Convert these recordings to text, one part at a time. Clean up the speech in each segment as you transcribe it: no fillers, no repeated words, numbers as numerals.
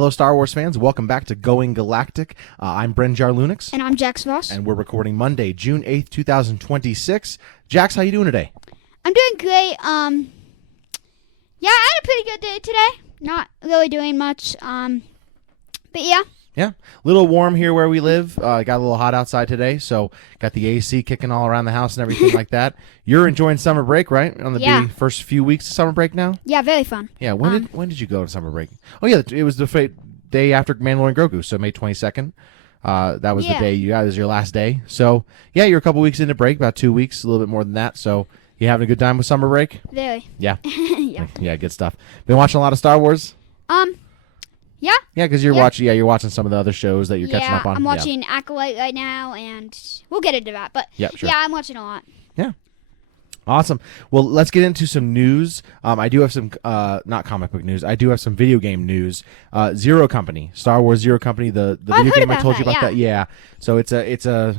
Hello, Star Wars fans. Welcome back to Going Galactic. I'm Bren Jarlunix. And I'm Jax Voss. And we're recording Monday, June 8th, 2026. Jax, how you doing today? I'm doing great. Yeah, I had a pretty good day today. Not really doing much. But yeah. Yeah, a little warm here where we live. Got a little hot outside today, so got the AC kicking all around the house and everything like that. You're enjoying summer break, right? On the first few weeks of summer break now? Yeah, very fun. Yeah, when did you go to summer break? Oh, yeah, it was the day after Mandalorian Grogu, so May 22nd. That was the day you got. It was your last day. So, yeah, you're a couple weeks into break, about 2 weeks, a little bit more than that. So, you having a good time with summer break? Very. Yeah. Yeah. Yeah, good stuff. Been watching a lot of Star Wars? Yeah. Yeah, because you're watching. Yeah, you're watching some of the other shows that you're catching up on. I'm watching Acolyte right now, and we'll get into that. But sure. Yeah, I'm watching a lot. Yeah. Awesome. Well, let's get into some news. I do have some, not comic book news. I do have some video game news. Zero Company, Star Wars Zero Company, the video game I told you about that. Yeah. So it's a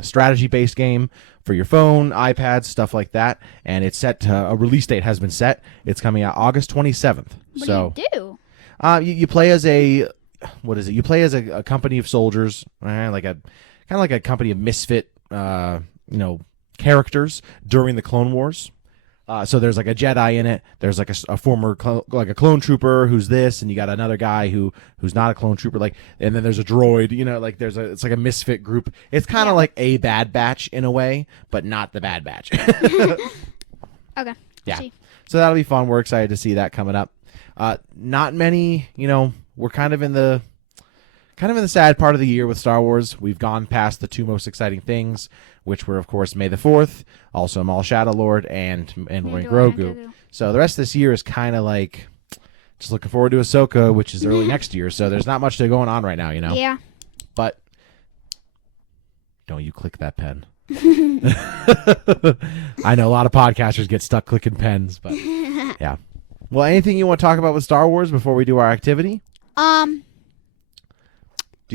strategy based game for your phone, iPad, stuff like that, and it's set to, a release date has been set. It's coming out August 27th. What do you do? You play as a You play as a company of soldiers, like a company of misfit, characters during the Clone Wars. So there's like a Jedi in it. There's like a former like a clone trooper who's this, and you got another guy who's not a clone trooper. And then there's a droid. It's like a misfit group. It's kind of like a Bad Batch in a way, but not the Bad Batch. Okay. Yeah. So that'll be fun. We're excited to see that coming up. Not many. We're kind of in the sad part of the year with Star Wars. We've gone past the two most exciting things, which were, of course, May the 4th, also Maul Shadow Lord, and Grogu. So the rest of this year is kind of like just looking forward to Ahsoka, which is early next year. So there's not much going on right now, Yeah. But don't you click that pen. I know a lot of podcasters get stuck clicking pens, but yeah. Well, anything you want to talk about with Star Wars before we do our activity? Do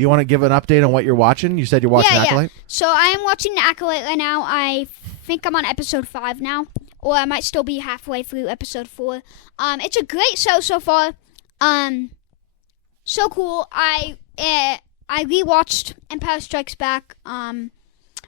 you want to give an update on what you're watching? You said you're watching Acolyte? Yeah. So I am watching Acolyte right now. I think I'm on episode 5 now, or I might still be halfway through episode 4. It's a great show so far. So cool. I rewatched Empire Strikes Back.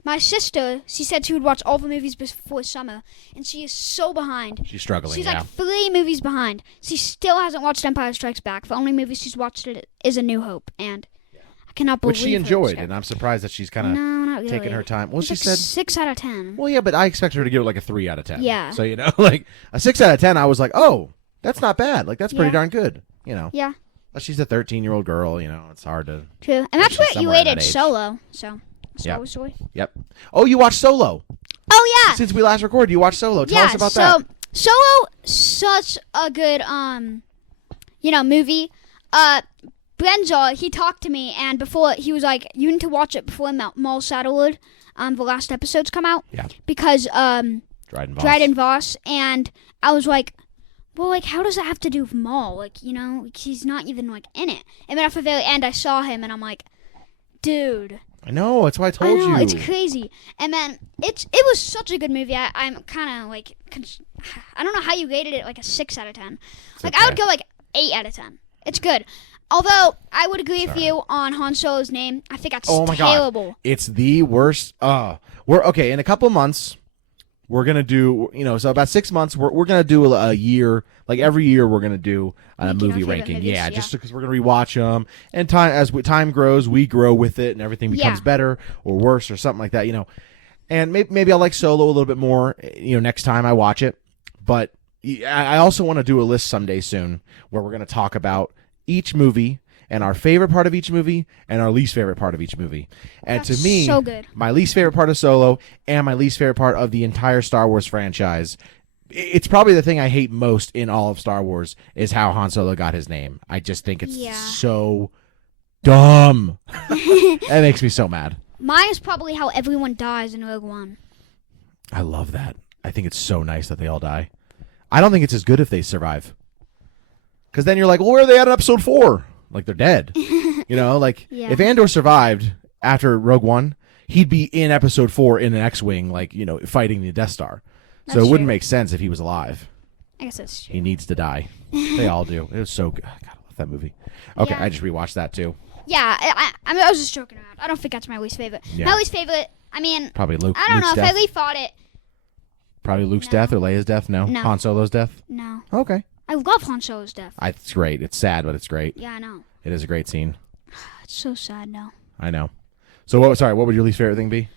My sister, she said she would watch all the movies before summer, and she is so behind. She's struggling, She's like 3 movies behind. She still hasn't watched Empire Strikes Back. The only movie she's watched is A New Hope, and I cannot believe which she enjoyed, and I'm surprised that she's kind of taking her time. Well, she said 6 out of 10. Well, yeah, but I expect her to give it like a 3 out of 10. Yeah. So, like a 6 out of 10, I was like, oh, that's not bad. Like, that's pretty darn good, Yeah. But she's a 13-year-old girl, it's hard to... True. And that's what you rated Solo, so... Story. Yep. Oh, you watched Solo. Oh, yeah. Since we last recorded, you watched Solo. Tell us about that. Solo, such a good, movie. Brenza, he talked to me, and before, he was like, you need to watch it before Maul Shadow Lord, the last episodes come out. Yeah. Because, Dryden Voss, and I was like, well, like, how does that have to do with Maul? Like, he's not even, like, in it. And then at the very end, I saw him, and I'm like, dude... I know, that's why I told you. It's crazy. And then it was such a good movie. I'm kind of like, I don't know how you rated it like a 6 out of 10. Like, I would go like 8 out of 10. It's good. Although, I would agree with you on Han Solo's name. I think that's terrible. God. It's the worst. Okay, in a couple of months, we're going to do, so about 6 months, we're going to do a year. Like every year, we're going to do a movie ranking. Yeah, just because we're going to rewatch them. And as time grows, we grow with it, and everything becomes better or worse or something like that, And maybe I'll like Solo a little bit more, next time I watch it. But I also want to do a list someday soon where we're going to talk about each movie and our favorite part of each movie and our least favorite part of each movie. And That's to me, so good. My least favorite part of Solo and my least favorite part of the entire Star Wars franchise, it's probably the thing I hate most in all of Star Wars, is how Han Solo got his name. I just think it's so dumb. That makes me so mad. Mine is probably how everyone dies in Rogue One. I love that. I think it's so nice that they all die. I don't think it's as good if they survive. Because then you're like, well, where are they at in episode 4? Like, they're dead. If Andor survived after Rogue One, he'd be in episode 4 in an X-Wing, fighting the Death Star. So it wouldn't make sense if he was alive. I guess that's true. He needs to die. They all do. It was so good. God, I love that movie. Okay, Yeah. I just rewatched that too. Yeah, I was just joking around. I don't think that's my least favorite. Yeah. My least favorite, I mean, Probably Luke. I don't Luke's know if death. I really thought it. Probably Luke's No. death or Leia's death. No. No. Han Solo's death. No. Okay. I love Han Solo's death. It's great. It's sad, but it's great. Yeah, I know. It is a great scene. It's so sad now. I know. So what? Sorry, what would your least favorite thing be?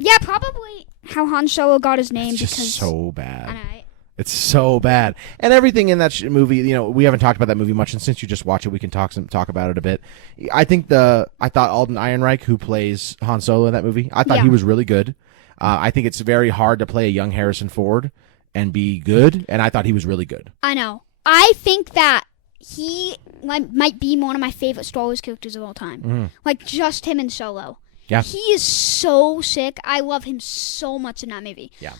Yeah, probably how Han Solo got his name It's just because so I bad. know, right? It's so bad, and everything in that movie. You know, we haven't talked about that movie much, and since you just watched it, we can talk about it a bit. I thought Alden Ehrenreich, who plays Han Solo in that movie, I thought he was really good. I think it's very hard to play a young Harrison Ford and be good, and I thought he was really good. I know. I think that he might be one of my favorite Star Wars characters of all time. Mm-hmm. Like just him and Solo. Yeah. He is so sick. I love him so much in that movie. Yeah.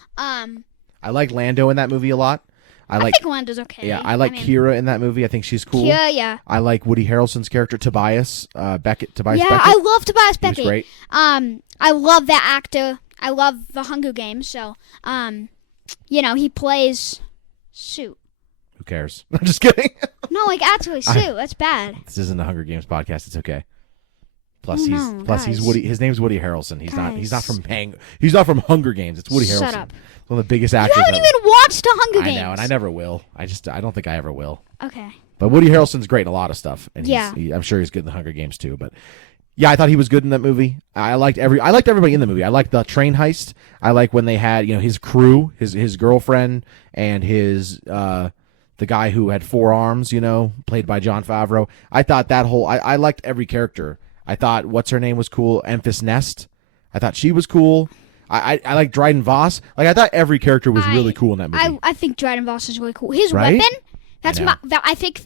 I like Lando in that movie a lot. I think Lando's okay. Yeah, I like Kira in that movie. I think she's cool. Yeah. I like Woody Harrelson's character Tobias Beckett. Tobias Yeah, Beckett. I love Tobias He was Beckett. great. I love that actor. I love the Hunger Games. So, he plays Sue. Who cares? I'm just kidding. No, like actually Sue. That's bad. This isn't a Hunger Games podcast. It's okay. Plus, Oh, no, he's guys. Woody. His name's Woody Harrelson. He's Guys. not from Hunger Games. It's Woody Harrelson. Shut up. One of the biggest You actors. haven't ever. even watched the Hunger Games. I know, and I never will. I don't think I ever will. Okay. But Woody Harrelson's great in a lot of stuff, and Yeah. I'm sure he's good in the Hunger Games too. But yeah, I thought he was good in that movie. I liked everybody in the movie. I liked the train heist. I like when they had his crew, his girlfriend, and his the guy who had 4 arms, played by Jon Favreau. I thought that whole I liked every character. I thought what's her name was cool, Emphas Nest. I thought she was cool. I like Dryden Voss. Like I thought every character was really cool in that movie. I think Dryden Voss is really cool. His Right? weapon, that's I know. I think,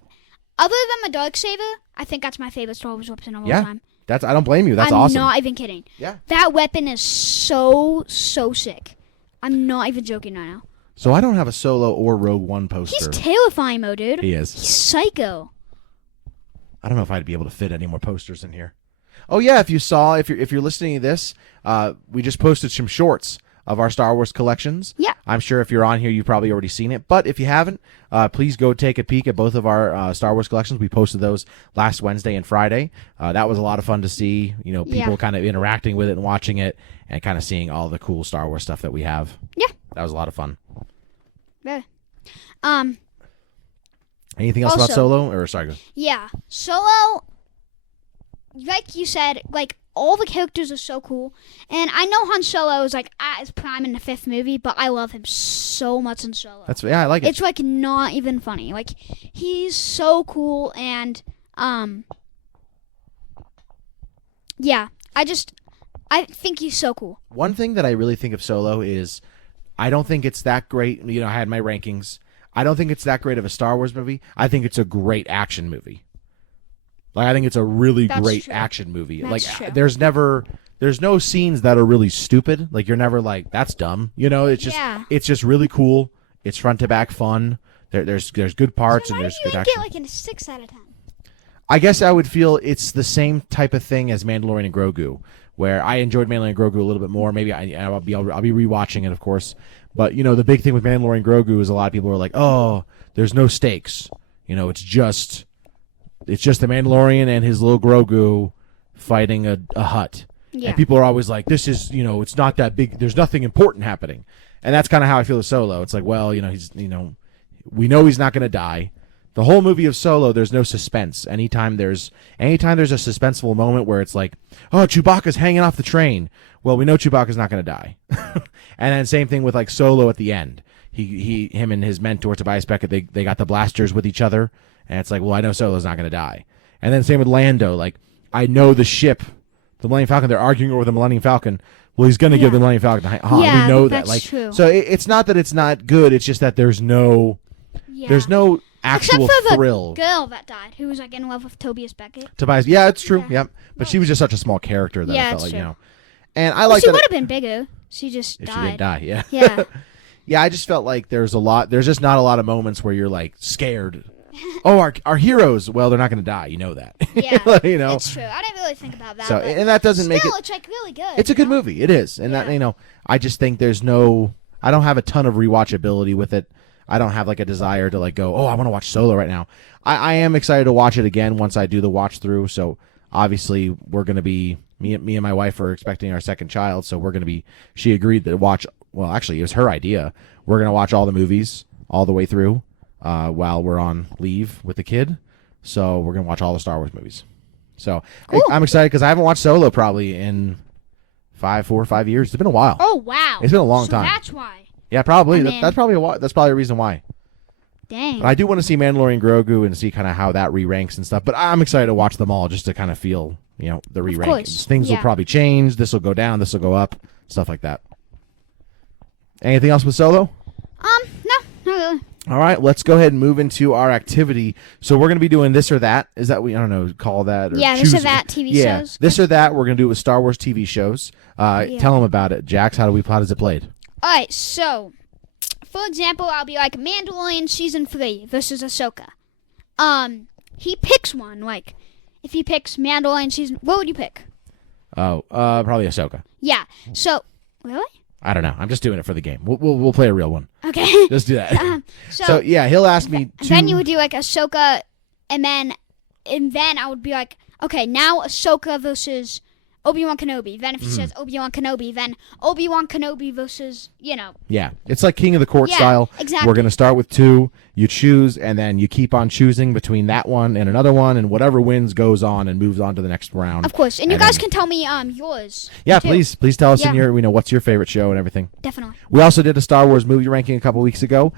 other than the Darksaber, I think that's my favorite Star Wars weapon of all Yeah. time. I don't blame you. That's I'm awesome. not even kidding. Yeah. That weapon is so sick. I'm not even joking right now. So I don't have a Solo or Rogue One poster. He's terrifying, though, dude. He is. He's psycho. I don't know if I'd be able to fit any more posters in here. Oh yeah, if you're listening to this, we just posted some shorts of our Star Wars collections. Yeah. I'm sure if you're on here, you've probably already seen it. But if you haven't, please go take a peek at both of our Star Wars collections. We posted those last Wednesday and Friday. That was a lot of fun to see. People kind of interacting with it and watching it, and kind of seeing all the cool Star Wars stuff that we have. Yeah. That was a lot of fun. Yeah. Anything else about Also- Solo? Or sorry. Go. Yeah. Solo, like you said, like all the characters are so cool. And I know Han Solo is like at his prime in the 5th movie, but I love him so much in Solo. I like it. It's like not even funny. Like he's so cool and yeah, I think he's so cool. One thing that I really think of Solo is I don't think it's that great. I had my rankings. I don't think it's that great of a Star Wars movie. I think it's a great action movie. Like I think it's a really That's great true. action movie. That's Like true. there's no scenes that are really stupid. Like you're never like that's dumb. It's just really cool. It's front to back fun. There's good parts So and why there's do you good get action. like a 6 out of 10? I guess I would feel it's the same type of thing as Mandalorian and Grogu, where I enjoyed Mandalorian and Grogu a little bit more. Maybe I'll be rewatching it, of course. But the big thing with Mandalorian and Grogu is a lot of people are like, oh, there's no stakes. It's just the Mandalorian and his little Grogu fighting a hut. Yeah. And people are always like, this is it's not that big. There's nothing important happening. And that's kind of how I feel with Solo. It's like, well, he's we know he's not going to die. The whole movie of Solo, there's no suspense. Anytime there's a suspenseful moment where it's like, oh, Chewbacca's hanging off the train. Well, we know Chewbacca's not going to die. And then same thing with like Solo at the end. Him and his mentor Tobias Beckett, they got the blasters with each other, and it's like, well, I know Solo's not going to die. And then same with Lando. Like I know the ship, the Millennium Falcon. They're arguing over the Millennium Falcon. Well, he's going to give the Millennium Falcon to Han. Yeah, we know that's that. Like, true. so it's not that it's not good. It's just that there's no actual Except for thrill. the girl that died, who was like in love with Tobias Beckett. Tobias, yeah, it's true. Yeah. Yep, but she was just such a small character that Yeah, I felt it's like true. And I like She that. would have been bigger. She just If died. she didn't die, yeah. Yeah. Yeah, I just felt like there's just not a lot of moments where you're like scared. Oh, our heroes. Well, they're not going to die. You know that. Yeah. It's true. I didn't really think about that. So, but and that doesn't make still, it. it's like really good. It's a good movie. It is, and Yeah. that I just think there's no. I don't have a ton of rewatchability with it. I don't have like a desire to like go, oh, I want to watch Solo right now. I am excited to watch it again once I do the watch through. So obviously we're going to be, me and my wife are expecting our second child. So we're going to be, she agreed to watch, well, actually it was her idea. We're going to watch all the movies all the way through while we're on leave with the kid. So we're going to watch all the Star Wars movies. So Cool. I'm excited because I haven't watched Solo probably in 4 or 5 years. It's been a while. Oh wow! It's been a long time. That's why. Yeah, probably. Oh, man. That's probably a reason why. Dang. But I do want to see Mandalorian Grogu and see kind of how that re-ranks and stuff. But I'm excited to watch them all just to kind of feel, the re-rankings. course. Things will Yeah. probably change. This will go down. This will go up. Stuff like that. Anything else with Solo? No, not really. All right, let's go ahead and move into our activity. So we're going to be doing this or that. Is that I don't know, call that? Or Yeah, this or choose- that TV yeah, shows. this or that. We're going to do it with Star Wars TV shows. Tell them about it, Jax. How is it played? All right, so for example, I'll be like Mandalorian season 3 versus Ahsoka. He picks one. Like, if he picks Mandalorian season, what would you pick? Oh, probably Ahsoka. Yeah. So really? I don't know. I'm just doing it for the game. We'll play a real one. Okay. Just do that. So, So yeah, he'll ask me. then you would do like Ahsoka, and then I would be like, okay, now Ahsoka versus Obi-Wan Kenobi. Then if he says Obi-Wan Kenobi, then Obi-Wan Kenobi versus Yeah, it's like King of the Court Yeah, style. exactly. We're gonna start with 2. You choose, and then you keep on choosing between that one and another one, and whatever wins goes on and moves on to the next round. Of course, and you And guys then- can tell me Um, yours. Yeah, too. please tell us in Yeah. your what's your favorite show and everything. Definitely. We also did a Star Wars movie ranking a couple weeks ago.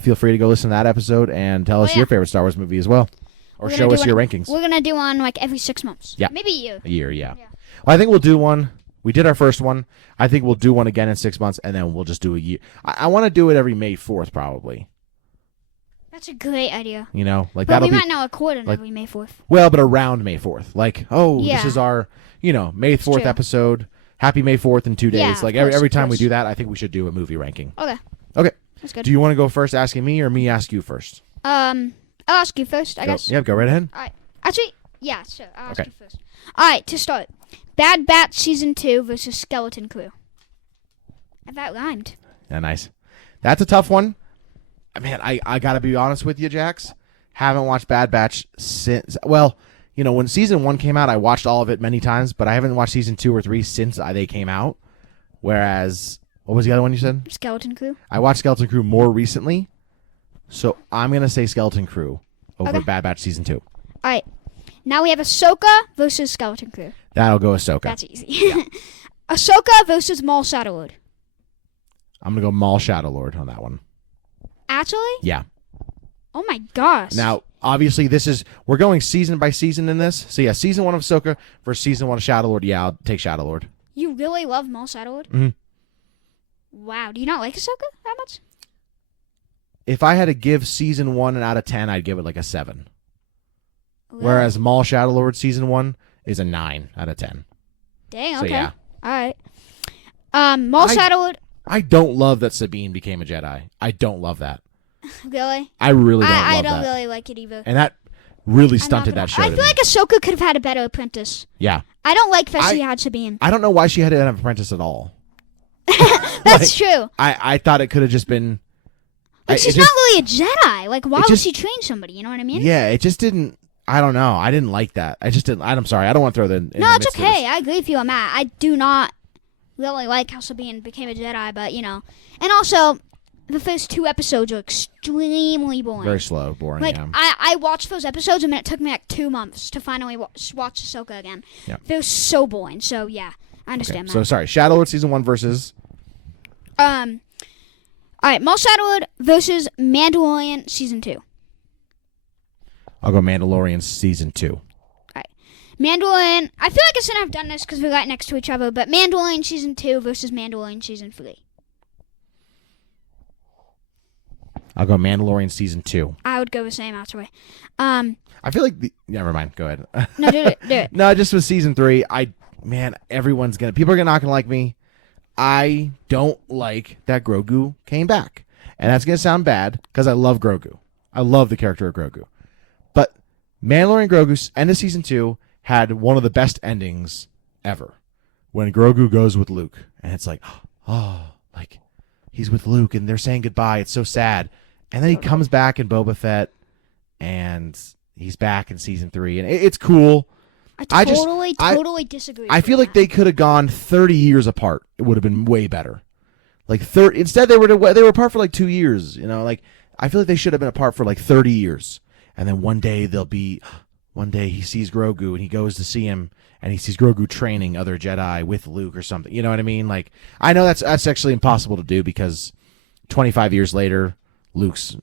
Feel free to go listen to that episode and tell us yeah. your favorite Star Wars movie as well, or We're show gonna us do your one- rankings. We're gonna do one like every 6 months. Yeah. Maybe a year. A year, yeah. Yeah. Well, I think we'll do one. We did our first one. I think we'll do one again in 6 months, and then we'll just do a year. I want to do it every May 4th, probably. That's a great idea. Like But that'll we be might not record it like- every May 4th. well, but around May 4th. Like, this Yeah. is our, May 4th true. episode. Happy May 4th in 2 days. Yeah, Like of course, every of time we course. do that, I think we should do a movie ranking. Okay. Okay. That's good. Do you want to go first, asking me, or me ask you first? I'll ask you first, I guess. Yeah, go right ahead. All right. Actually, yeah, sure. I'll ask Okay. you first. All right, to start. Bad Batch Season 2 versus Skeleton Crew. That rhymed. Yeah, nice. That's a tough one. Man, I got to be honest with you, Jax. Haven't watched Bad Batch since, when season 1 came out, I watched all of it many times, but I haven't watched season 2 or 3 since they came out. Whereas, what was the other one you said? Skeleton Crew. I watched Skeleton Crew more recently, so I'm going to say Skeleton Crew over Okay. Bad Batch season 2. All right. Now we have Ahsoka versus Skeleton Crew. That'll go Ahsoka. That's easy. Ahsoka versus Maul Shadowlord. I'm going to go Maul Shadowlord on that one. Actually? Yeah. Oh my gosh. Now, obviously, we're going season by season in this. So, yeah, season 1 of Ahsoka versus season 1 of Shadowlord. Yeah, I'll take Shadowlord. You really love Maul Shadowlord? Mhm. Wow. Do you not like Ahsoka that much? If I had to give season 1 an out of 10, I'd give it like a 7. Really? Whereas Maul Shadowlord season 1 is a 9 out of 10. Dang, So, okay. yeah. All right. Maul Shadowlord. I don't love that Sabine became a Jedi. I don't love that. Really? I really don't I love don't that. really like it either. And that really I'm not stunted gonna- that show. I to feel me. like Ahsoka could have had a better apprentice. Yeah. I don't like that she had Sabine. I don't know why she had to have an apprentice at all. That's true. I thought it could have just been. Like, it she's just- not really a Jedi. Like, why would just- she train somebody? You know what I mean? Yeah, it just didn't. I don't know. I didn't like that. I just didn't. I'm sorry. I don't want to throw the. In No, the it's midst of okay. this. I agree with you on that. I do not really like how Sabine became a Jedi, but and also the first 2 episodes are extremely boring. Very slow, boring. Like yeah. I watched those episodes and it took me like 2 months to finally watch Ahsoka again. Yeah. They were so boring. So yeah, I Okay, understand so that. sorry. Shadowlord season 1 versus. All right, Maul Shadowlord versus Mandalorian season 2. I'll go Mandalorian season 2. Mandalorian. I feel like I shouldn't have done this because we're right next to each other, but Mandalorian season 2 versus Mandalorian season 3. I'll go Mandalorian season 2. I would go the same after. I feel like never mind. Go ahead. No, do it. Do it. No, just with season 3. People are not gonna like me. I don't like that Grogu came back, and that's gonna sound bad because I love Grogu. I love the character of Grogu, but Mandalorian Grogu's end of season 2 had one of the best endings ever. When Grogu goes with Luke, and it's like, oh, like he's with Luke, and they're saying goodbye. It's so sad. And then he comes back in Boba Fett, and he's back in season 3, and it's cool. I totally disagree. I feel like they could have gone 30 years apart. It would have been way better. Like instead they were apart for like 2 years. You know, like I feel like they should have been apart for like 30 years, and then one day he sees Grogu and he goes to see him, and he sees Grogu training other Jedi with Luke or something. You know what I mean? Like I know that's actually impossible to do because 25 years later, Luke's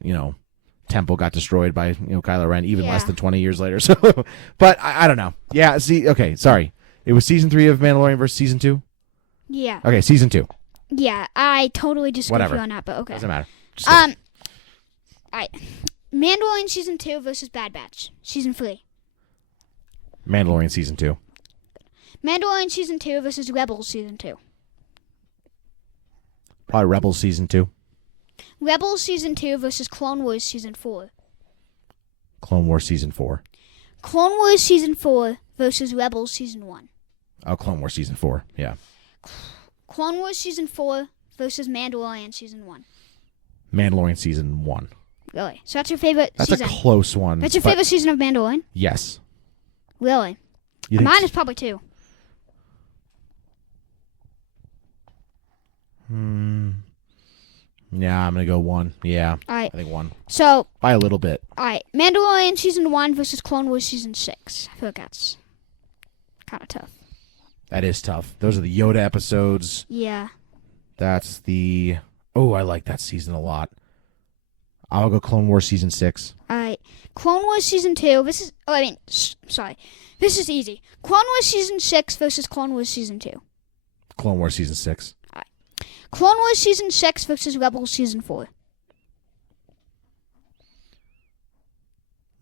temple got destroyed by Kylo Ren even less than 20 years later. So, but I don't know. Yeah. See. Okay. Sorry. It was season 3 of Mandalorian versus season 2. Yeah. Okay. Season 2. Yeah. I totally disagree with you on that, but okay. Doesn't matter. Alright. Mandalorian season 2 versus Bad Batch season 3. Mandalorian season 2. Mandalorian season 2 versus Rebels season 2. Probably Rebels season 2. Rebels season 2 versus Clone Wars season 4. Clone Wars season 4. Clone Wars season 4 versus Rebels season 1. Oh, Clone Wars season 4. Yeah. Clone Wars season 4 versus Mandalorian season 1. Mandalorian season 1. Really? So that's your favorite season? That's a close one. That's your favorite season of Mandalorian? Yes. Really? Mine is probably 2. Yeah, I'm going to go 1. Yeah. All right. I think 1. So. By a little bit. All right. Mandalorian season 1 versus Clone Wars season 6. I feel like that's kind of tough. That is tough. Those are the Yoda episodes. Yeah. That's the... Oh, I like that season a lot. I'll go Clone Wars season 6. All right. Clone Wars season 2. Sorry. This is easy. Clone Wars season 6 versus Clone Wars season 2. Clone Wars season 6. All right. Clone Wars season 6 versus Rebels season 4.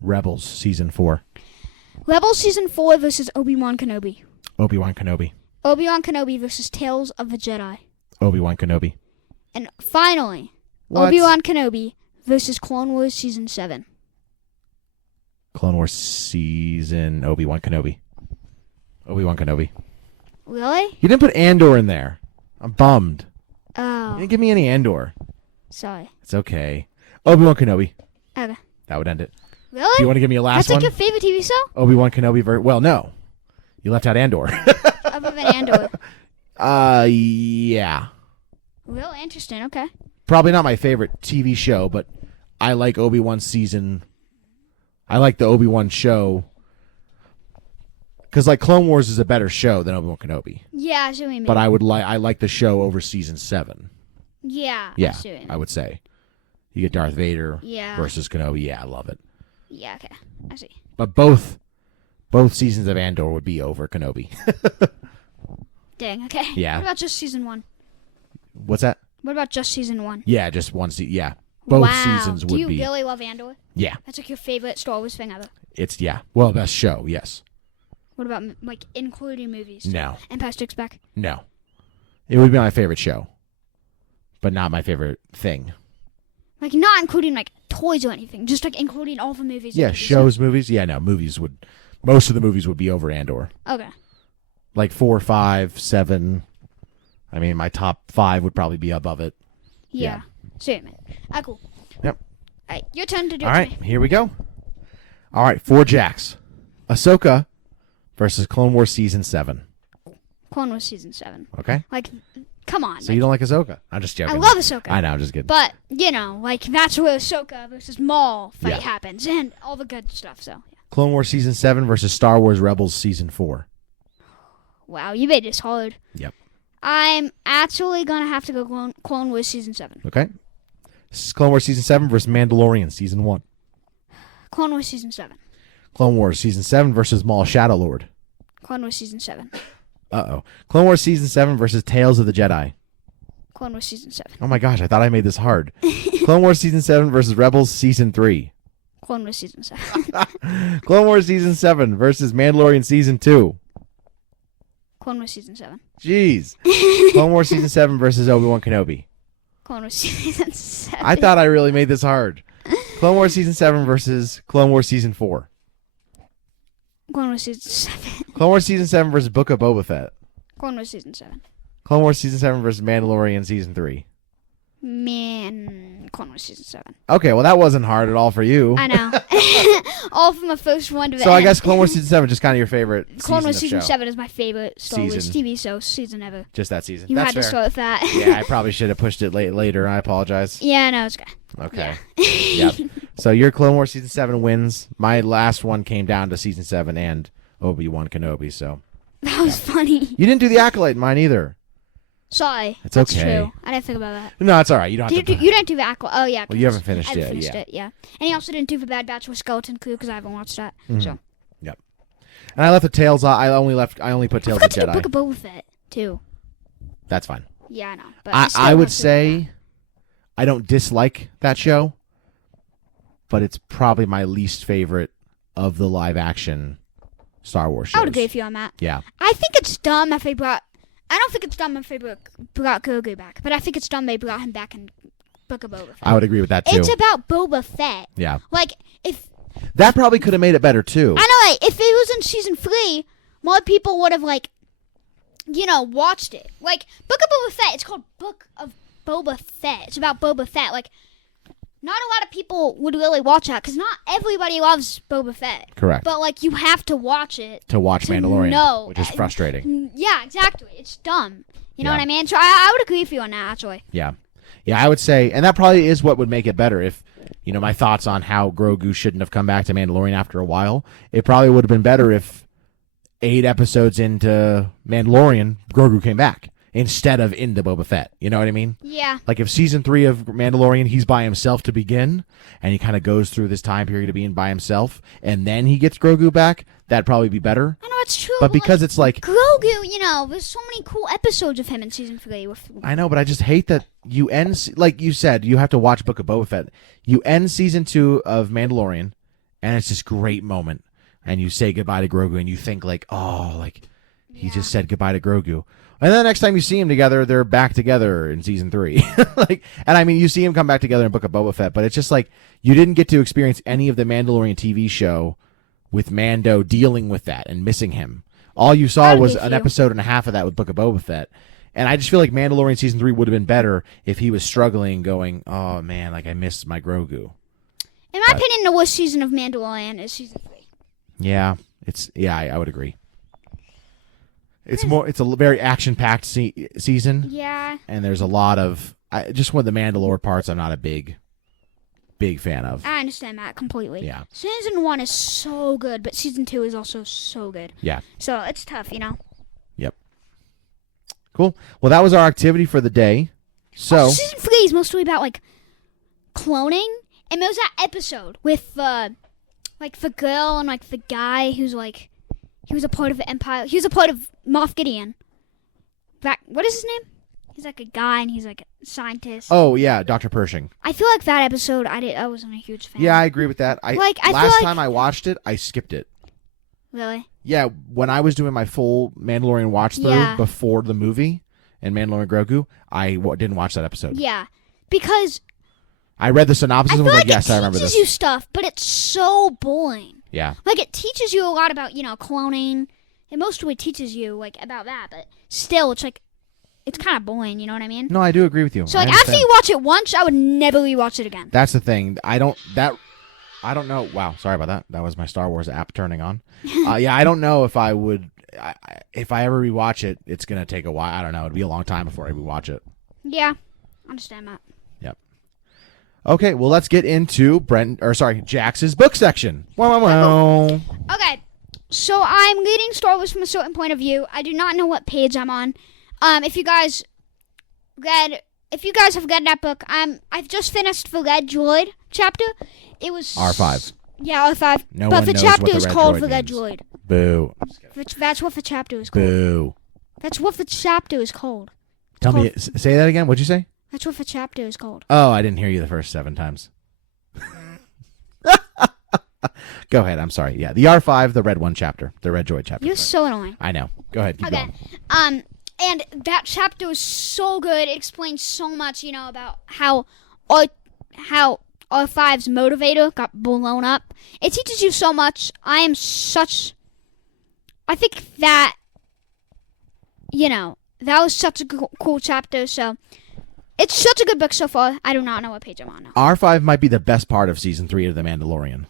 Rebels season 4. Rebels season 4 versus Obi-Wan Kenobi. Obi-Wan Kenobi. Obi-Wan Kenobi versus Tales of the Jedi. Obi-Wan Kenobi. And finally, what? Obi-Wan Kenobi versus Clone Wars season 7. Clone Wars season Obi-Wan Kenobi. Obi-Wan Kenobi. Really? You didn't put Andor in there. I'm bummed. Oh. You didn't give me any Andor. Sorry. It's okay. Obi-Wan Kenobi. Okay. That would end it. Really? Do you want to give me a last one? That's like your favorite TV show? Obi-Wan Kenobi. Well, no. You left out Andor. Other than Andor. Yeah. Real interesting. Okay. Probably not my favorite TV show, but I like Obi-Wan season. I like the Obi-Wan show. Because like Clone Wars is a better show than Obi-Wan Kenobi. Yeah, I see what you mean. But I like the show over season 7. Yeah. Yeah, I see what you mean. I would say. You get Darth Vader Yeah. versus Kenobi. Yeah, I love it. Yeah, okay. I see. But both seasons of Andor would be over Kenobi. Dang, okay. Yeah. What about just season 1? What's that? What about just season 1? Yeah, just one season. Yeah. Both seasons would be. Do you really love Andor? Yeah. That's like your favorite Star Wars thing ever. It's, yeah. Well, best show, yes. What about, like, including movies? No. Empire Strikes Back? No. It would be my favorite show, but not my favorite thing. Like, not including, like, toys or anything. Just, like, including all the movies. Yeah, shows, movies. Yeah, no, movies would... Most of the movies would be over Andor. Okay. Like 4, 5, 7. I mean, my top 5 would probably be above it. Yeah. Sweet, man. Cool. Yep. All right, your turn to do it. All right, here we go. All right, 4 Jacks. Ahsoka versus Clone Wars Season 7. Clone Wars Season 7. Okay. Like, come on. So you don't like Ahsoka? I'm just joking. I love Ahsoka. I know, I'm just kidding. But, like, that's where Ahsoka versus Maul fight happens. And all the good stuff, so. Yeah. Clone Wars Season 7 versus Star Wars Rebels Season 4. Wow, you made this hard. Yep. I'm actually going to have to go Clone Wars Season 7. Okay. This is Clone Wars Season 7 versus Mandalorian Season 1. Clone Wars Season 7. Clone Wars Season 7 versus Maul Shadow Lord. Clone Wars Season 7. Uh-oh. Clone Wars Season 7 versus Tales of the Jedi. Clone Wars Season 7. Oh my gosh, I thought I made this hard. Clone Wars Season 7 versus Rebels Season 3. Clone Wars Season 7. Clone Wars Season 7 versus Mandalorian Season 2. Clone Wars Season 7. Jeez. Clone Wars Season 7 versus Obi-Wan Kenobi. Clone Wars Season 7. I thought I really made this hard. Clone Wars Season 7 versus Clone Wars Season 4. Clone Wars Season 7. Clone Wars Season 7 versus Book of Boba Fett. Clone Wars Season 7. Clone Wars Season 7 versus Mandalorian Season 3. Man. Clone Wars Season 7. Okay, well, that wasn't hard at all for you. I know. All from the first one to the So end. I guess Clone Wars Season 7 is just kind of your favorite Clone Wars season Season of show. 7 is my favorite Star Wars Season. TV season ever. Just that season. You That's had to fair. start with that. Yeah, I probably should have pushed it later. I apologize. Yeah, no, it's good. Okay. Yep. So your Clone Wars Season 7 wins. My last one came down to Season 7 and Obi-Wan Kenobi, so. That was funny. You didn't do the Acolyte in mine either. Sorry. It's That's okay. true. I didn't think about that. No, it's all right. You don't have to. You didn't do the Aqua. Oh, yeah. Well, you haven't finished I it. haven't finished Yeah. it, yeah. And he also didn't do the Bad Batch with Skeleton Crew because I haven't watched that. Mhm. So. Yep. And I left the Tales. I only put Tales I of forgot to Jedi. do Book of Boba Fett, too. That's fine. Yeah, I know. But I would say I don't dislike that show, but it's probably my least favorite of the live action Star Wars shows. I would agree with you on that. Yeah. I think it's dumb if they brought. I don't think it's dumb if they brought Grogu back, but I think it's dumb they brought him back in Book of Boba Fett. I would agree with that too. It's about Boba Fett. Yeah. Like, if. That probably could have made it better too. I know, like, if it was in season 3, more people would have, like, watched it. Like, Book of Boba Fett, it's called Book of Boba Fett. It's about Boba Fett. Like, not a lot of people would really watch that because not everybody loves Boba Fett. Correct. But, like, you have to watch it. To watch Mandalorian, know. which is frustrating. Yeah, exactly. It's dumb. You know Yeah. what I mean? So I would agree with you on that, actually. Yeah. Yeah, I would say, and that probably is what would make it better if, my thoughts on how Grogu shouldn't have come back to Mandalorian after a while. It probably would have been better if 8 episodes into Mandalorian, Grogu came back instead of into Boba Fett. You know what I mean? Yeah. Like if season 3 of Mandalorian, he's by himself to begin, and he kind of goes through this time period of being by himself, and then he gets Grogu back, that'd probably be better. I know, it's true. But because it's like... Grogu, there's so many cool episodes of him in season 3. I know, but I just hate that you end... Like you said, you have to watch Book of Boba Fett. You end season 2 of Mandalorian, and it's this great moment, and you say goodbye to Grogu, and you think like, he just said goodbye to Grogu. And then the next time you see him together, they're back together in season 3. And I mean, you see him come back together in Book of Boba Fett, but it's just like you didn't get to experience any of the Mandalorian TV show with Mando dealing with that and missing him. All you saw was an episode and a half of that with Book of Boba Fett. And I just feel like Mandalorian season 3 would have been better if he was struggling, going, "Oh man, like I missed my Grogu." In my opinion, the worst season of Mandalorian is season 3. Yeah, I would agree. It's a very action-packed season. Yeah. And there's a lot of just one of the Mandalore parts I'm not a big fan of. I understand that completely. Yeah. Season 1 is so good, but season 2 is also so good. Yeah. So it's tough, Yep. Cool. Well, that was our activity for the day. So also, season 3 is mostly about like cloning, and there's that episode with the girl and like the guy who's like he was a part of the Empire. He was a part of Moff Gideon. What is his name? He's like a guy and he's like a scientist. Oh yeah, Dr. Pershing. I feel like that episode I wasn't a huge fan. Yeah, I agree with that. Last time I watched it, I skipped it. Really? Yeah, when I was doing my full Mandalorian watch through before the movie and Mandalorian Grogu, I didn't watch that episode. Yeah, because I read the synopsis and was like, yes, I remember this. It teaches you stuff, but it's so boring. Yeah. Like, it teaches you a lot about, cloning. It mostly teaches you, like, about that, but still, it's like, it's kind of boring, you know what I mean? No, I do agree with you. So, like, after you watch it once, I would never rewatch it again. That's the thing. I don't know. Wow, sorry about that. That was my Star Wars app turning on. Yeah, I don't know if I would. If I ever rewatch it, it's gonna take a while. I don't know. It'd be a long time before I rewatch it. Yeah, I understand that. Yep. Okay, well, let's get into Jax's book section. Wow. Okay, so I'm reading Star Wars from a certain point of view. I do not know what page I'm on. If you guys have read that book, I've just finished the Red Droid chapter. It was R5. Yeah, R5. No but one the knows chapter what the is Red called Droid the Red means. Droid. Boo. That's what the chapter is called. Boo. That's what the chapter is called. Tell me, say that again. What'd you say? That's what the chapter is called. Oh, I didn't hear you the first 7 times. Go ahead. I'm sorry. Yeah, the R5, the red one chapter, the Red Droid chapter. You're so annoying. I know. Go ahead. Keep going. And that chapter is so good. It explains so much, about how R5's motivator got blown up. It teaches you so much. I think that, that was such a cool chapter. So It's such a good book so far. I do not know what page I'm on now. R5 might be the best part of season 3 of The Mandalorian.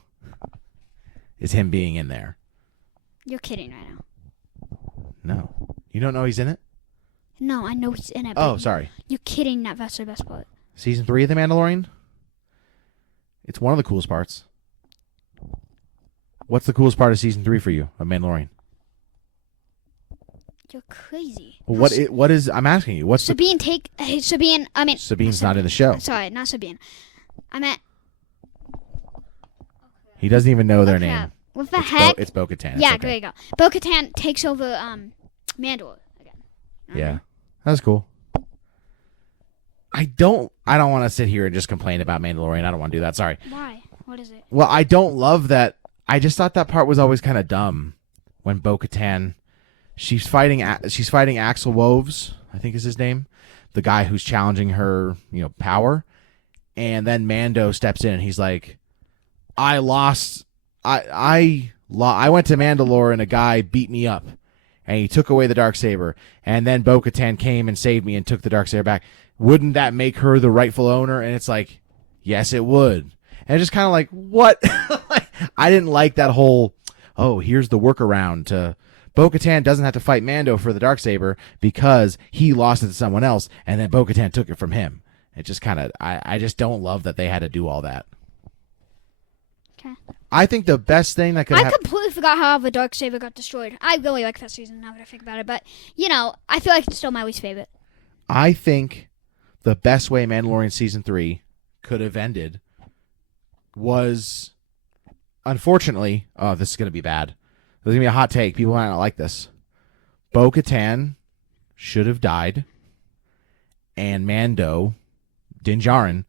Is him being in there. You're kidding right now. No. You don't know he's in it? No, I know he's in it. Oh, sorry. You're kidding. That's the best part. Season 3 of The Mandalorian? It's one of the coolest parts. What's the coolest part of season 3 for you, of Mandalorian? You're crazy. Well, what is? I'm asking you. What's Sabine Sabine's not in the show. Sorry, not Sabine. I meant. He doesn't even know their name. What the heck? It's Bo-Katan. Yeah, there you go. Bo-Katan takes over Mandalore again. Yeah, that's cool. I don't want to sit here and just complain about Mandalorian. I don't want to do that. Sorry. Why? What is it? Well, I don't love that. I just thought that part was always kind of dumb when Bo-Katan. She's fighting Axel Woves, I think is his name, the guy who's challenging her, power, and then Mando steps in and he's like, I lost. I went to Mandalore and a guy beat me up, and he took away the Darksaber, and then Bo-Katan came and saved me and took the Darksaber back. Wouldn't that make her the rightful owner? And it's like, yes, it would. And it's just kind of like, what? I didn't like that whole, here's the workaround to. Bo-Katan doesn't have to fight Mando for the Darksaber because he lost it to someone else, and then Bo-Katan took it from him. It just kind of, I just don't love that they had to do all that. Okay. I think the best thing that could happen. I completely forgot how the Darksaber got destroyed. I really like that season now that I think about it, but, I feel like it's still my least favorite. I think the best way Mandalorian Season 3 could have ended was, unfortunately, this is going to be bad. There's going to be a hot take. People might not like this. Bo-Katan should have died, and Mando, Din Djarin,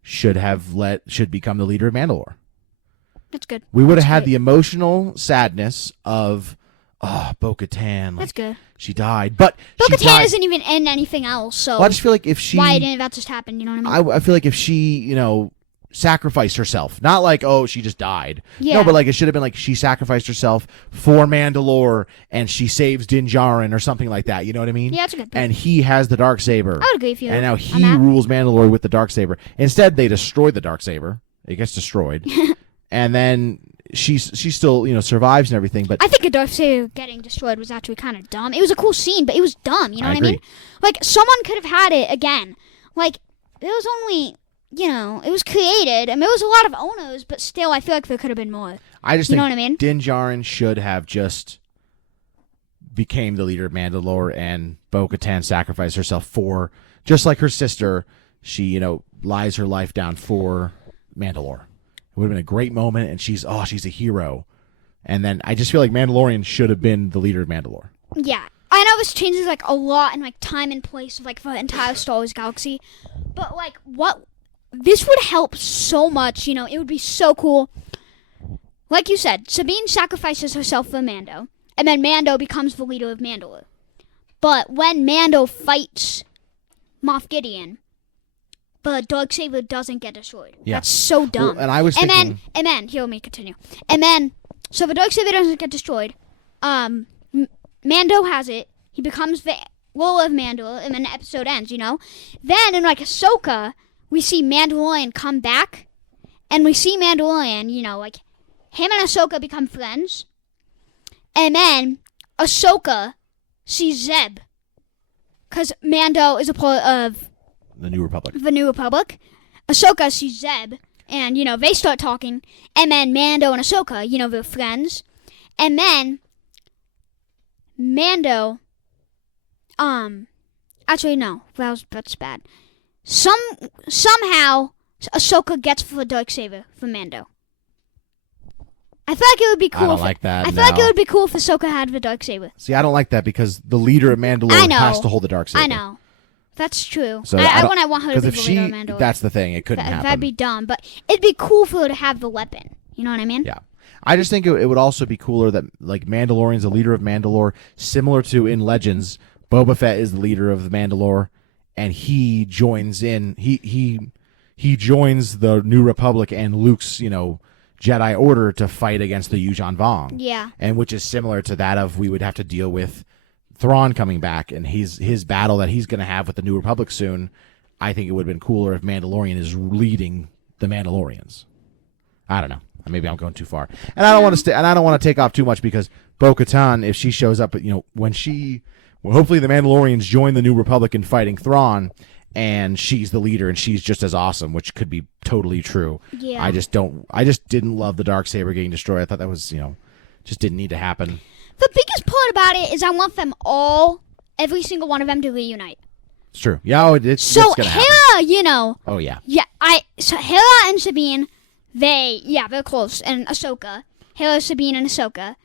should become the leader of Mandalore. That's good. We would have had the emotional sadness of, Bo-Katan. That's good. She died. But Bo-Katan isn't even in anything else, so I just feel like if she... Why didn't that just happen? You know what I mean? I feel like if she, sacrificed herself. Not like, she just died. Yeah. No, but like it should have been like she sacrificed herself for Mandalore and she saves Din Djarin or something like that. You know what I mean? Yeah, that's a good point. And he has the Darksaber. I would agree with you. And now he rules Mandalore with the Darksaber. Instead, they destroy the Darksaber. It gets destroyed. And then she still, survives and everything. But I think a Darksaber getting destroyed was actually kind of dumb. It was a cool scene, but it was dumb. You know what I mean? Like, someone could have had it again. Like, it was only... it was created, and there was a lot of owners, but still, I feel like there could have been more. I just think know what I mean? Din Djarin should have just became the leader of Mandalore, and Bo-Katan sacrificed herself for, just like her sister, she, lies her life down for Mandalore. It would have been a great moment, and she's a hero. And then I just feel like Mandalorian should have been the leader of Mandalore. Yeah. I know this changes, like, a lot in, like, time and place of, like, the entire Star Wars galaxy, but, like, this would help so much, it would be so cool. Like you said, Sabine sacrifices herself for Mando, and then Mando becomes the leader of Mandalore. But when Mando fights Moff Gideon, the Darksaber doesn't get destroyed. Yeah. That's so dumb. Well, and I was thinking... And then, here, let me continue. And then, so the Darksaber doesn't get destroyed. Mando has it. He becomes the ruler of Mandalore, and then the episode ends, Then, in, like, Ahsoka... we see Mandalorian come back, and we see Mandalorian, like, him and Ahsoka become friends, and then Ahsoka sees Zeb, because Mando is a part of the New Republic. Ahsoka sees Zeb, and, they start talking, and then Mando and Ahsoka, they're friends, and then Mando, actually, no, that's bad. Somehow Ahsoka gets the Darksaber from Mando. I feel like it would be cool. I don't like that. I feel like it would be cool if Ahsoka had the Darksaber. See, I don't like that because the leader of Mandalore has to hold the Darksaber. I know. That's true. So I wouldn't want her to be the leader of Mandalore. That's the thing. It couldn't happen. That'd be dumb, but it'd be cool for her to have the weapon. You know what I mean? Yeah. I just think it would also be cooler that, like, Mandalorian's the leader of Mandalore, similar to in Legends, Boba Fett is the leader of the Mandalore. And he joins in. He joins the New Republic and Luke's, Jedi Order to fight against the Yuuzhan Vong. Yeah. And which is similar to that of we would have to deal with Thrawn coming back and his battle that he's going to have with the New Republic soon. I think it would have been cooler if Mandalorian is leading the Mandalorians. I don't know. Maybe I'm going too far, and I don't want to I don't want to take off too much because Bo-Katan, if she shows up, when hopefully the Mandalorians join the New Republic in fighting Thrawn, and she's the leader, and she's just as awesome, which could be totally true. Yeah. I just didn't love the Darksaber getting destroyed. I thought that was just didn't need to happen. The biggest part about it is I want them every single one of them to reunite. It's true. Yeah, it's so gonna Hera, happen. Oh yeah. Yeah, so Hera and Sabine, they're close, and Ahsoka, Hera, Sabine, and Ahsoka,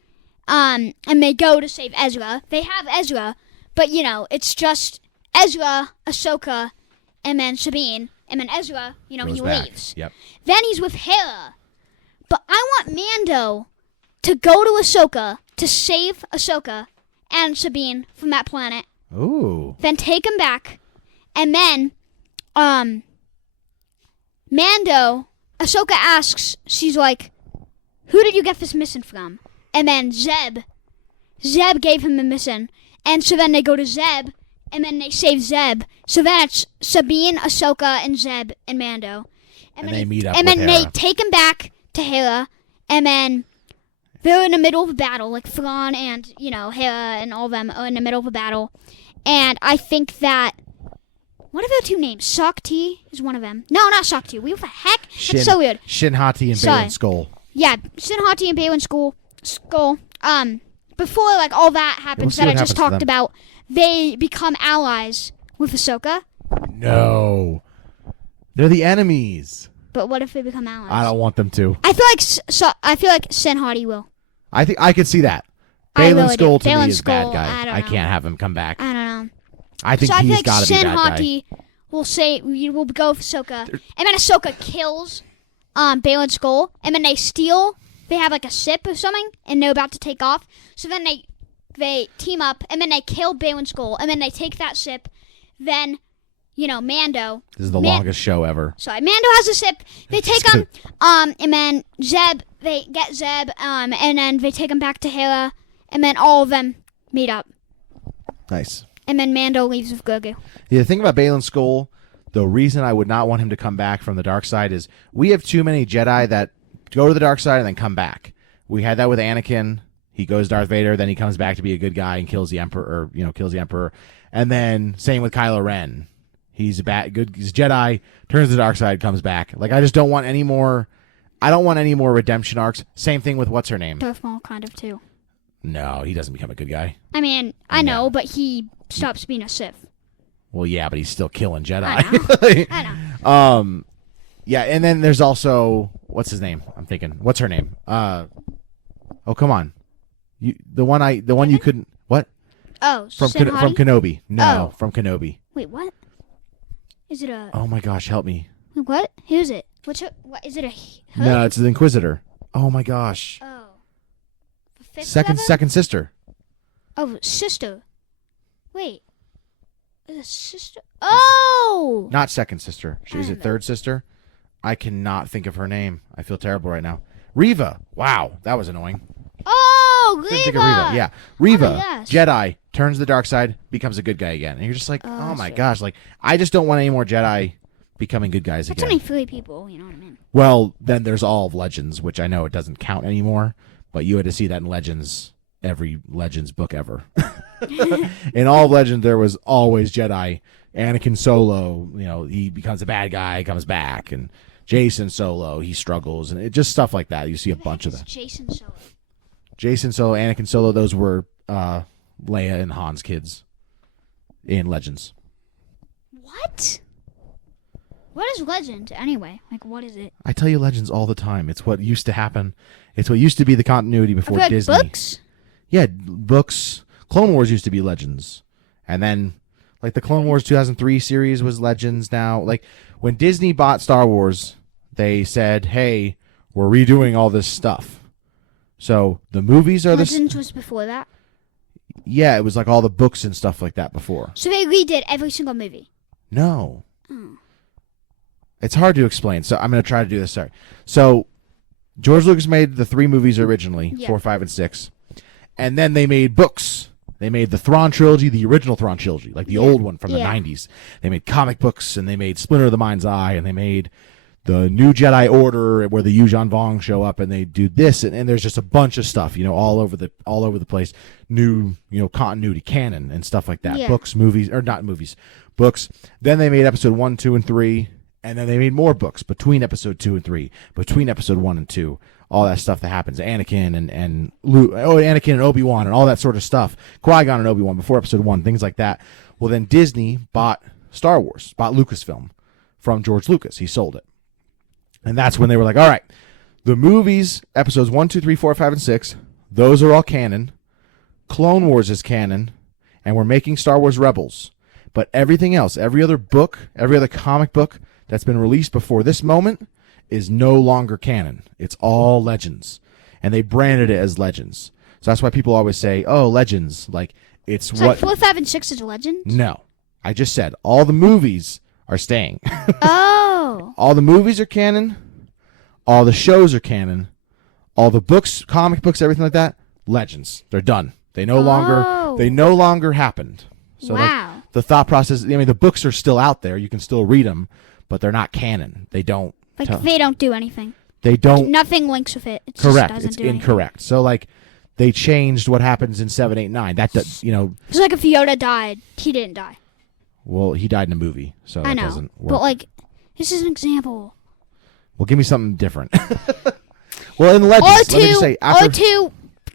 and they go to save Ezra. They have Ezra, but it's just Ezra, Ahsoka, and then Sabine, and then Ezra, he leaves. Yep. Then he's with Hera, but I want Mando to go to Ahsoka to save Ahsoka and Sabine from that planet. Ooh. Then take him back, and then, Mando, Ahsoka asks, she's like, who did you get this mission from? And then Zeb gave him the mission, and so then they go to Zeb, and then they save Zeb. So then it's Sabine, Ahsoka, and Zeb, and Mando. And they meet up and with then Hera. they take him back to Hera, and then they're in the middle of a battle, like Thrawn and, Hera and all of them are in the middle of a battle. And I think that, what are their two names? Shakti is one of them. No, not Shakti. What the heck? That's so weird. Shin Hati and Baylan Skoll. Yeah, Shin Hati and Baylan Skoll. Before, all that happens that I just talked about, they become allies with Ahsoka. No. They're the enemies. But what if they become allies? I don't want them to. I feel like Shin Hati will. I think I could see that. Baylan Skoll to me is Skoll, bad guy. I can't have him come back. I don't know. I think he's got to be bad guy. Shin Hati will go with Ahsoka, and then Ahsoka kills Baylan Skoll, and then they steal. They have a sip or something, and they're about to take off. So then they team up, and then they kill Baylan Skoll, and then they take that sip. Then, Mando. This is the longest show ever. Sorry, Mando has a sip. They take him, and then Zeb. They get Zeb, and then they take him back to Hera, and then all of them meet up. Nice. And then Mando leaves with Grogu. Yeah, the thing about Baylan Skoll, the reason I would not want him to come back from the dark side is we have too many Jedi that go to the dark side and then come back. We had that with Anakin. He goes Darth Vader, then he comes back to be a good guy and kills the Emperor, kills the Emperor. And then same with Kylo Ren. He's he's a Jedi, turns to the dark side, comes back. I just don't want any more. I don't want any more redemption arcs. Same thing with what's her name? Darth Maul kind of too. No, he doesn't become a good guy. I mean, I know, but he stops being a Sith. Well, yeah, but he's still killing Jedi. I know. Yeah, and then there's also what's his name? I'm thinking, what's her name? Oh, come on, the one you couldn't what? Oh, from Kenobi. No, from Kenobi. Wait, what? Is it a? Oh my gosh, help me. What? Who's it? What is it? Her? No, it's the Inquisitor. Oh my gosh. Oh. Second sister. Oh, sister. Wait. Is it sister? Oh! Not second sister. Is it third sister? I cannot think of her name. I feel terrible right now. Reva. Wow, that was annoying. Oh, Reva. Think of Reva. Yeah, Reva. Oh, Jedi turns the dark side, becomes a good guy again, and you're just like, oh my gosh, I just don't want any more Jedi becoming good guys That's again. only 3 people. You know what I mean? Well, then there's all of Legends, which I know it doesn't count anymore. But you had to see that in Legends, every Legends book ever. In all of Legends, there was always Jedi. Anakin Solo, he becomes a bad guy, comes back, and Jason Solo, he struggles, and just stuff like that. You see a bunch of that. Jason Solo. Jason Solo, Anakin Solo, those were Leia and Han's kids in Legends. What? What is Legend anyway? What is it? I tell you Legends all the time. It's what used to happen. It's what used to be the continuity before Disney. Books? Yeah, books. Clone Wars used to be Legends. And then, the Clone Wars 2003 series was Legends now. When Disney bought Star Wars, they said, hey, we're redoing all this stuff. So, the movies are Legends was before that? Yeah, it was all the books and stuff like that before. So they redid every single movie? No. It's hard to explain, so I'm going to try to do this. Sorry. So, George Lucas made the 3 movies originally, 4, 5, and 6. And then they made books. They made the Thrawn trilogy, the original Thrawn trilogy, like the old one from the Yeah. 90s. They made comic books, and they made Splinter of the Mind's Eye, and they made the New Jedi Order, where the Yuuzhan Vong show up, and they do this, and there's just a bunch of stuff, all over the place. New, continuity, canon, and stuff like that. Yeah. Books, movies, or not movies, books. Then they made episode 1, 2, and 3, and then they made more books between episode 2 and 3, between episode 1 and 2. All that stuff that happens, Anakin and Luke, Anakin and Obi-Wan, and all that sort of stuff. Qui-Gon and Obi-Wan before episode 1, things like that. Well, then Disney bought Star Wars, bought Lucasfilm from George Lucas. He sold it. And that's when they were like, all right, the movies, episodes 1, 2, 3, 4, 5, and 6, those are all canon. Clone Wars is canon, and we're making Star Wars Rebels. But everything else, every other book, every other comic book that's been released before this moment is no longer canon. It's all Legends. And they branded it as Legends. So that's why people always say, oh, Legends. Like, it's So what... 4, 5, and 6 is Legends? No. I just said all the movies are staying. Oh. All the movies are canon. All the shows are canon. All the books, comic books, everything like that, Legends. They're done. They no longer happened. So wow. the thought process, the books are still out there. You can still read them, but they're not canon. They don't... They don't do anything. They don't. Nothing links with it. It Correct. Just doesn't It's do anything. incorrect. So they changed what happens in 7, 8, 9. That It's like if Yoda died, he didn't die. Well, he died in a movie, so I that know, doesn't work. but this is an example. Well, give me something different. Well, in Legends, let me just say R2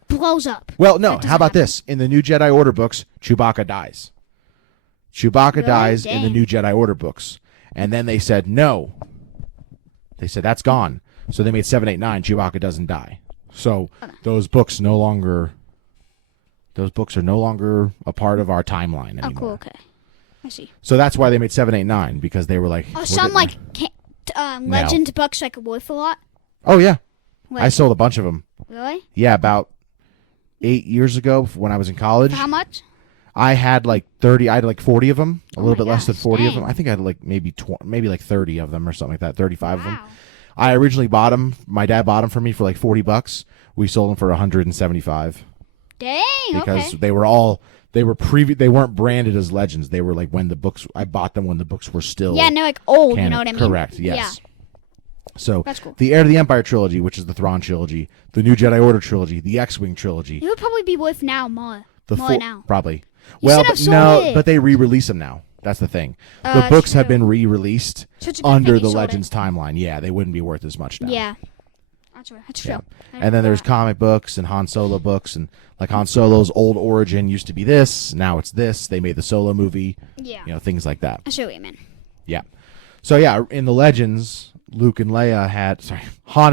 blows up. Well, no. That doesn't How about happen. this? In the New Jedi Order books, Chewbacca dies. Chewbacca Really? dies in the Dang. New Jedi Order books, and then they said no. They said that's gone. So they made 7, 8, 9. Chewbacca doesn't die. So those books are no longer a part of our timeline anymore. Oh, cool. Okay, I see. So that's why they made 7, 8, 9, because they were like. Oh, we're some getting- Legend books worth a lot. Oh yeah, Like, I sold a bunch of them. really? Yeah, about 8 years ago when I was in college. For how much? I had 30. I had 40 of them. A Oh little my bit less than gosh, 40 of dang. them. I think I had maybe 30 of them or something like that. 35 of them. Wow. I originally bought them. My dad bought them for me for $40. We sold them for 175 Dang. because Okay. they weren't branded as Legends. They were when the books. I bought them when the books were still. Yeah, and they're old. canon. You know what I mean? Correct. Yes. Yeah. So That's cool. the Heir to the Empire trilogy, which is the Thrawn trilogy, the New Jedi Order trilogy, the X-Wing trilogy, It would probably be worth now more. the more full, now. probably. You Well, should have but sold no, it. but they re-release them now. That's the thing. The That's books have true. been re-released So it's a good under thing the you sold Legends timeline. Yeah, they wouldn't be worth as much now. Yeah. That's right. That's true. Yeah. I And then know there's that. comic books and Han Solo books, and Han Solo's old origin used to be this, now it's this. They made the Solo movie, Yeah. things like that. I see what you mean. Yeah. So yeah, in the Legends, Han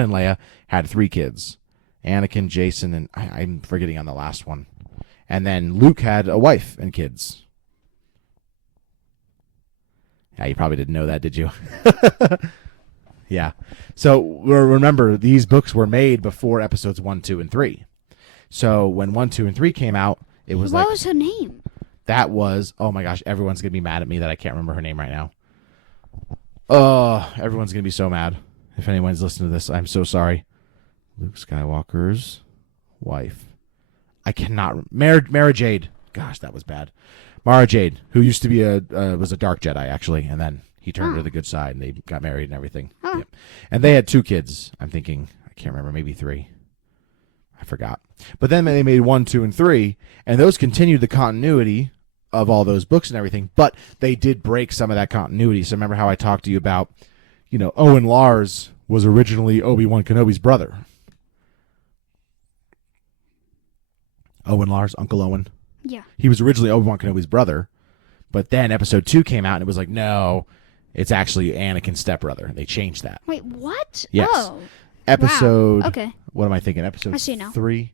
and Leia had 3 kids. Anakin, Jason, and I'm forgetting on the last one. And then Luke had a wife and kids. Yeah, you probably didn't know that, did you? Yeah. So remember, these books were made before episodes 1, 2, and 3. So when 1, 2, and 3 came out, it was What was her name? that was, oh my gosh, everyone's going to be mad at me that I can't remember her name right now. Everyone's going to be so mad. If anyone's listening to this, I'm so sorry. Luke Skywalker's wife. I cannot. Mara Jade. Gosh, that was bad. Mara Jade, who used to be was a dark Jedi, actually, and then he turned to the good side, and they got married and everything. Huh. Yep. And they had 2 kids. I'm thinking, I can't remember, maybe 3. I forgot. But then they made 1, 2, and 3, and those continued the continuity of all those books and everything, but they did break some of that continuity. So remember how I talked to you about, Owen Lars was originally Obi-Wan Kenobi's brother. Owen Lars, Uncle Owen. Yeah. He was originally Obi-Wan Kenobi's brother, but then episode 2 came out and it was like, no, it's actually Anakin's stepbrother. They changed that. Wait, what? Yes. Oh. Episode. Wow. Okay. What am I thinking? Episode I see now. 3.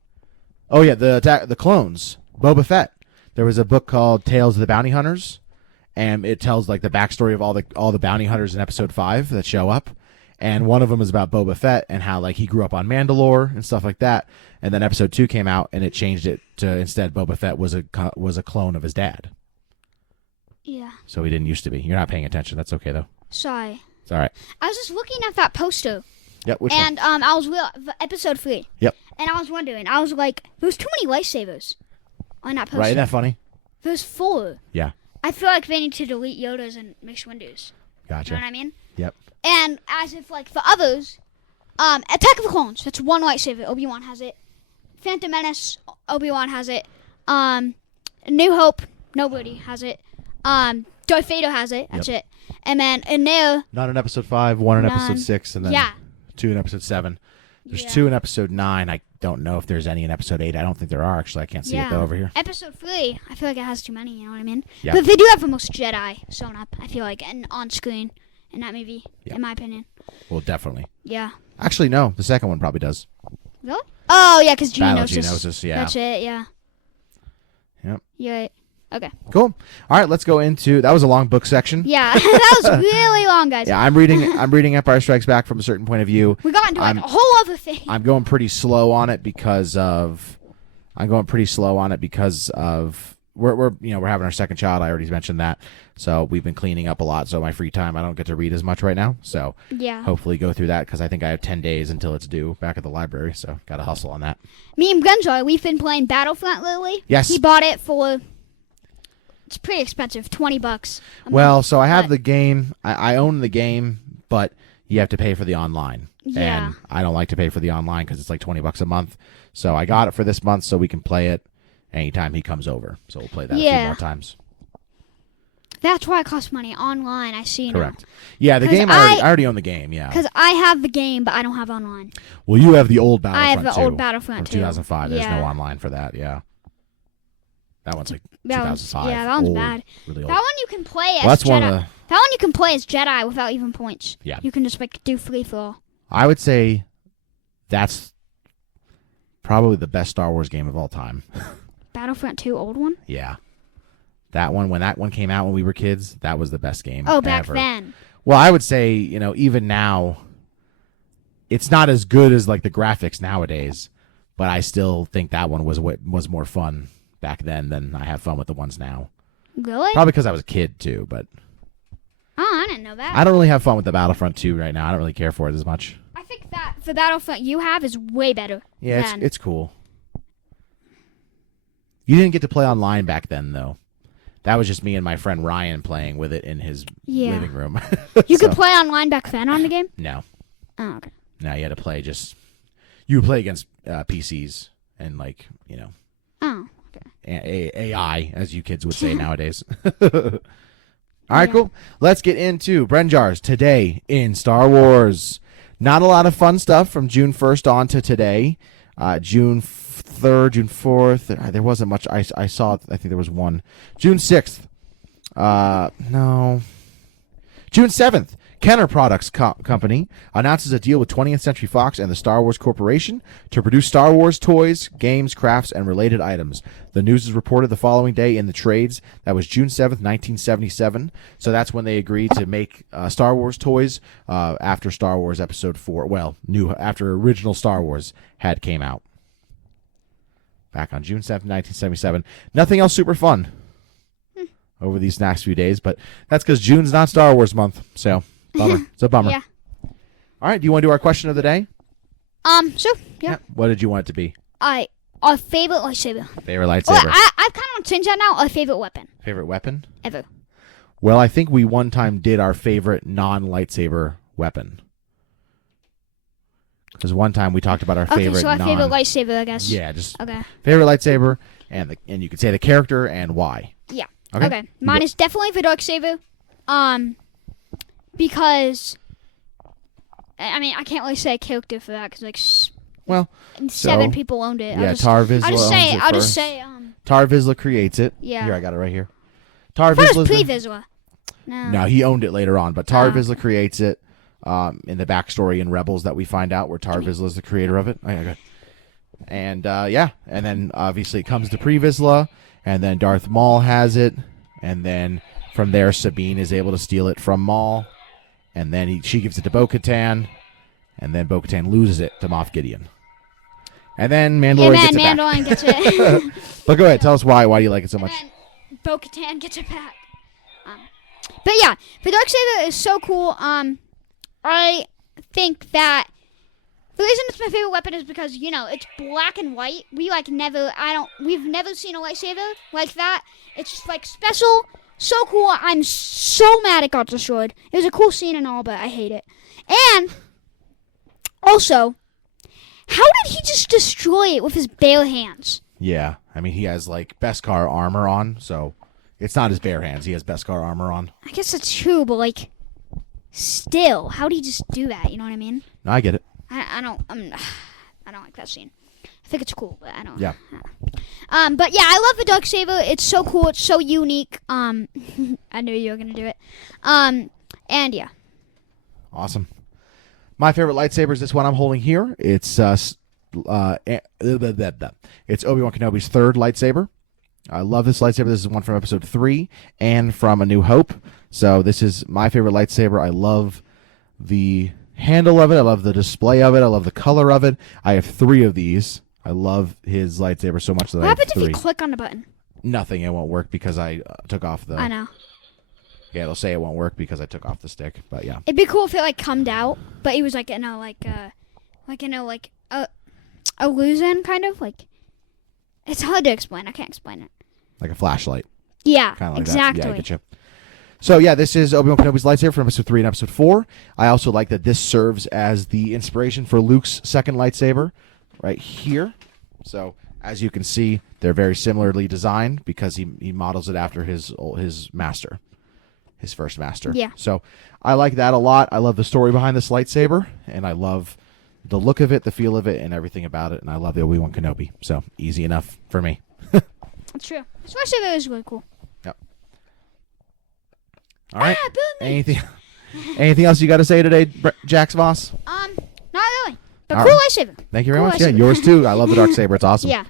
Oh yeah, the clones. Boba Fett. There was a book called Tales of the Bounty Hunters, and it tells the backstory of all the bounty hunters in episode 5 that show up. And one of them is about Boba Fett and how he grew up on Mandalore and stuff like that. And then episode 2 came out and it changed it to instead Boba Fett was a clone of his dad. Yeah. So he didn't used to be. You're not paying attention. That's okay though. Sorry. It's all right. I was just looking at that poster, Yep. Which one? and I was episode 3. Yep. And I was wondering, I was like, there's too many lightsabers on that poster. Right? Isn't that funny? There's 4. Yeah. I feel like they need to delete Yodas and Mace Windu's. Gotcha. You know what I mean? Yep. And as if like for others, Attack of the Clones. That's 1 lightsaber. Obi-Wan has it. Phantom Menace. Obi-Wan has it. New Hope. Nobody has it. Darth Vader has it. That's it. And then in there, not in episode 5, 1 in episode 6, and then 2 in episode 7. There's 2 in episode 9. I don't know if there's any in episode 8. I don't think there are, actually. I can't see it though over here. Episode 3, I feel like it has too many, you know what I mean? Yeah. But they do have the most Jedi shown up, I feel like, and on screen in that movie, in my opinion. Well, definitely. Yeah. Actually, no. The second one probably does. Really? Oh, yeah, because Geonosis. Geonosis. Yeah. That's it, yeah. Yep. Yeah. Okay. Cool. All right, let's go into... That was a long book section. Yeah, that was really long, guys. Yeah, I'm reading Empire Strikes Back from a certain point of view. We got into a whole other thing. I'm going pretty slow on it because of we're having our second child. I already mentioned that. So we've been cleaning up a lot. So my free time, I don't get to read as much right now. So hopefully go through that because I think I have 10 days until it's due back at the library. So got to hustle on that. Me and Gunjar, we've been playing Battlefront lately. Yes. He bought it for... It's pretty expensive, $20. Well, so I have the game. I own the game, but you have to pay for the online. Yeah. And I don't like to pay for the online because it's like $20 a month. So I got it for this month so we can play it anytime he comes over. So we'll play that a few more times. That's why it costs money. Online, I see now. Correct. Yeah, the game, I already own the game, yeah. Because I have the game, but I don't have online. Well, you have the old Battlefront, I have the old Battlefront, from 2005. There's no online for that, yeah. That one's like 2005. Yeah, that one's bad. Really old. That one you can play as Jedi. That one you can play as Jedi without even points. Yeah. You can just like do free for all. I would say that's probably the best Star Wars game of all time. Battlefront 2, old one? Yeah. That one, when that one came out when we were kids, that was the best game back ever. then. Well, I would say, even now, it's not as good as like the graphics nowadays, but I still think that one was more fun back then than I have fun with the ones now. Really? Probably because I was a kid too, but... Oh, I didn't know that. I don't really have fun with the Battlefront 2 right now. I don't really care for it as much. I think that the Battlefront you have is way better. Yeah, it's cool. You didn't get to play online back then, though. That was just me and my friend Ryan playing with it in his living room. You could play online back then on the game? No. Oh, okay. No, you had to play you would play against PCs and Oh, okay. AI, as you kids would say nowadays. All right, cool. Let's get into Brenjar's Today in Star Wars. Not a lot of fun stuff from June 1st on to today. June 3rd, June 4th. There wasn't much. I saw, I think there was one. June 6th. No. June 7th. Kenner Products Company announces a deal with 20th Century Fox and the Star Wars Corporation to produce Star Wars toys, games, crafts, and related items. The news is reported the following day in the trades. That was June 7th, 1977. So that's when they agreed to make Star Wars toys after Star Wars Episode 4. Well, after original Star Wars had came out. Back on June 7th, 1977. Nothing else super fun over these next few days, but that's because June's not Star Wars month, so... Bummer. It's a bummer. Yeah. All right. Do you want to do our question of the day? Sure. Yeah. What did you want it to be? Our favorite lightsaber. Favorite lightsaber. Oh, I kind of want to change that now. Our favorite weapon. Favorite weapon? Ever. Well, I think we one time did our favorite non-lightsaber weapon. Because one time we talked about our favorite. Okay, so our favorite lightsaber, I guess. Yeah, just okay. Favorite lightsaber, and you could say the character and why. Yeah. Okay. Mine is definitely the Darksaber. Because, I mean, I can't really say a character for that because, seven people owned it. Yeah, Tar Vizsla I'll just say, Tar Vizsla creates it. Yeah. Here, I got it right here. Tar Vizsla. Pre-Vizsla. No, he owned it later on, but Tar Vizsla creates it in the backstory in Rebels that we find out where Tar Vizsla is the creator of it. Oh, yeah, good. And, and then obviously it comes to Pre-Vizsla, and then Darth Maul has it, and then from there Sabine is able to steal it from Maul. And then she gives it to Bo-Katan, and then Bo-Katan loses it to Moff Gideon. And then Mandalorian gets it back. Mandalorian gets it. But go ahead, tell us why. Why do you like it so much? And then Bo-Katan gets it back. But yeah, the Darksaber is so cool. I think that The reason it's my favorite weapon is because, it's black and white. We've never seen a lightsaber like that. It's just like special, so cool. I'm so mad it got destroyed. It was a cool scene and all, but I hate it. And also, how did he just destroy it with his bare hands? Yeah, I mean, he has like Beskar armor on, so it's not his bare hands. He has Beskar armor on. I guess that's true, but like, still, how did he just do that? You know what I mean? No, I get it. I don't like that scene. I think it's cool, but I don't. Yeah. But yeah, I love the Darksaber. It's so cool. It's so unique. I knew you were gonna do it. And yeah. Awesome. My favorite lightsaber is this one I'm holding here. It's it's Obi-Wan Kenobi's third lightsaber. I love this lightsaber. This is one from Episode 3 and from A New Hope. So this is my favorite lightsaber. I love the handle of it. I love the display of it. I love the color of it. I have 3 of these. I love his lightsaber so much that what I have 3. happens if you click on the button? Nothing. It won't work because I took off the... I know. Yeah, they'll say it won't work because I took off the stick, but yeah. It'd be cool if it like comed out, but it was like a lose-in kind of like. It's hard to explain. I can't explain it. Like a flashlight. Yeah, Kind of like exactly. That. Yeah, I get you. So yeah, this is Obi-Wan Kenobi's lightsaber from Episode 3 and Episode 4. I also like that this serves as the inspiration for Luke's second lightsaber right here. So as you can see, they're very similarly designed because he models it after his master, his first master. Yeah. So I like that a lot. I love the story behind this lightsaber, and I love the look of it, the feel of it, and everything about it. And I love the Obi-Wan Kenobi. So easy enough for me. That's true. This lightsaber is really cool. Yep. All right. Boom. Anything else you got to say today, Jax Voss? Not really. But All cool right. lightsaber. Thank you very Cool much. Yeah, lightsaber. yours too. I love the Darksaber. It's awesome. Yeah.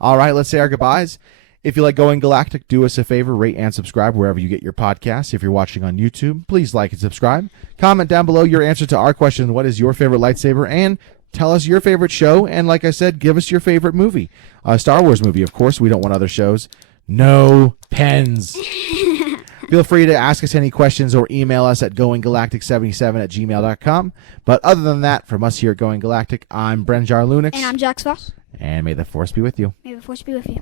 All right, let's say our goodbyes. If you like Going Galactic, do us a favor, rate and subscribe wherever you get your podcasts. If you're watching on YouTube, please like and subscribe. Comment down below your answer to our question, what is your favorite lightsaber? And tell us your favorite show. And like I said, give us your favorite movie. Star Wars movie, of course. We don't want other shows. No pens. Feel free to ask us any questions or email us at goinggalactic77@gmail.com. But other than that, from us here at Going Galactic, I'm Brenjar Lunix. And I'm Jax Voss. And may the Force be with you. May the Force be with you.